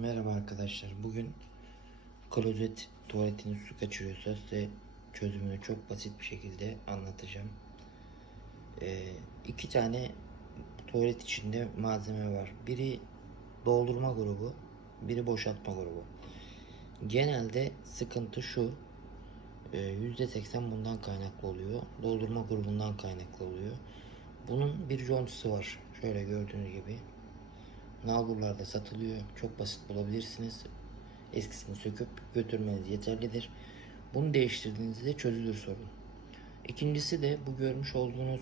Merhaba arkadaşlar. Bugün klozet tuvaletiniz su kaçırıyorsa size çözümünü çok basit bir şekilde anlatacağım. Ee, iki tane tuvalet içinde malzeme var. Biri doldurma grubu, biri boşaltma grubu. Genelde sıkıntı şu. e, %80 bundan kaynaklı oluyor. Doldurma grubundan kaynaklı oluyor. Bunun bir contası var. Şöyle gördüğünüz gibi. Nalburlarda satılıyor. Çok basit bulabilirsiniz. Eskisini söküp götürmeniz yeterlidir. Bunu değiştirdiğinizde çözülür sorun. İkincisi de bu görmüş olduğunuz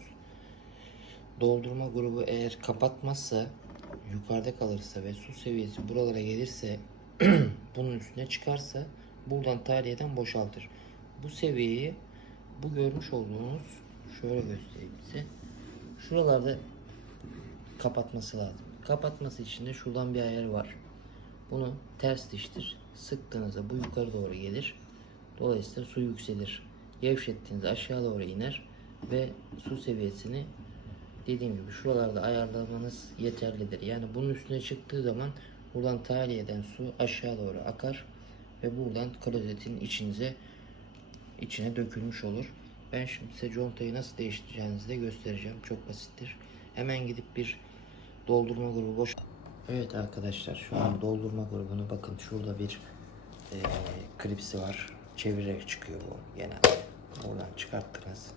doldurma grubu eğer kapatmazsa yukarıda kalırsa ve su seviyesi buralara gelirse bunun üstüne çıkarsa buradan tahliyeden boşaltır. Bu seviyeyi bu görmüş olduğunuz şöyle göstereyim size. Şuralarda kapatması lazım. Kapatması için de şuradan bir ayarı var. Bunu ters diştir. Sıktığınızda bu yukarı doğru gelir. Dolayısıyla su yükselir. Gevşettiğinizde aşağı doğru iner ve su seviyesini dediğim gibi şuralarda ayarlamanız yeterlidir. Yani bunun üstüne çıktığı zaman buradan tahliyeden su aşağı doğru akar ve buradan klozetin içinize içine dökülmüş olur. Ben şimdi size contayı nasıl değiştireceğinizi de göstereceğim. Çok basittir. Hemen gidip bir doldurma grubu boş. Evet arkadaşlar şu an doldurma grubunu bakın şurada bir eee klipsi var. Çevirerek çıkıyor bu genelde. Buradan çıkarttınız.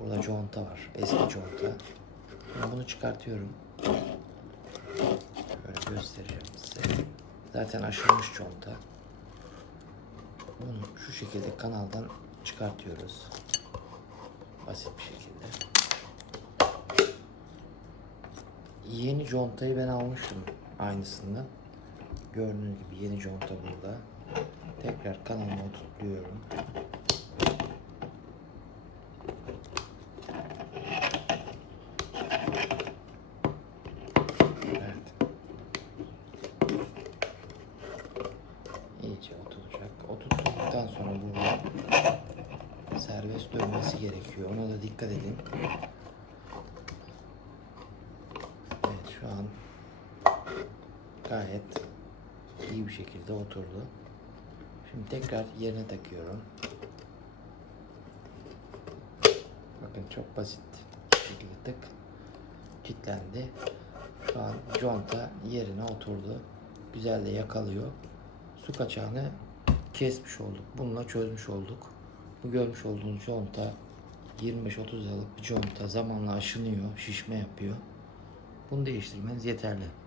Burada conta var. Eski conta. Ben bunu çıkartıyorum. Böyle göstereceğim size. Zaten aşılmış conta. Bunu şu şekilde kanaldan çıkartıyoruz. Basit bir şekilde. Yeni contayı ben almıştım aynısından. Gördüğünüz gibi yeni conta burada. Tekrar kanalıma oturtuyorum. Evet. İyice oturacak. Oturttuktan sonra burada serbest dönmesi gerekiyor. Ona da dikkat edin. Evet şu an gayet iyi bir şekilde oturdu. Şimdi tekrar yerine takıyorum. Bakın çok basit bir şekilde tık kilitlendi. Şu an conta yerine oturdu. Güzel de yakalıyor. Su kaçağını kesmiş olduk. Bununla çözmüş olduk. Bu görmüş olduğunuz conta 25-30 liralık bir conta zamanla aşınıyor, şişme yapıyor. Bunu değiştirmeniz yeterli.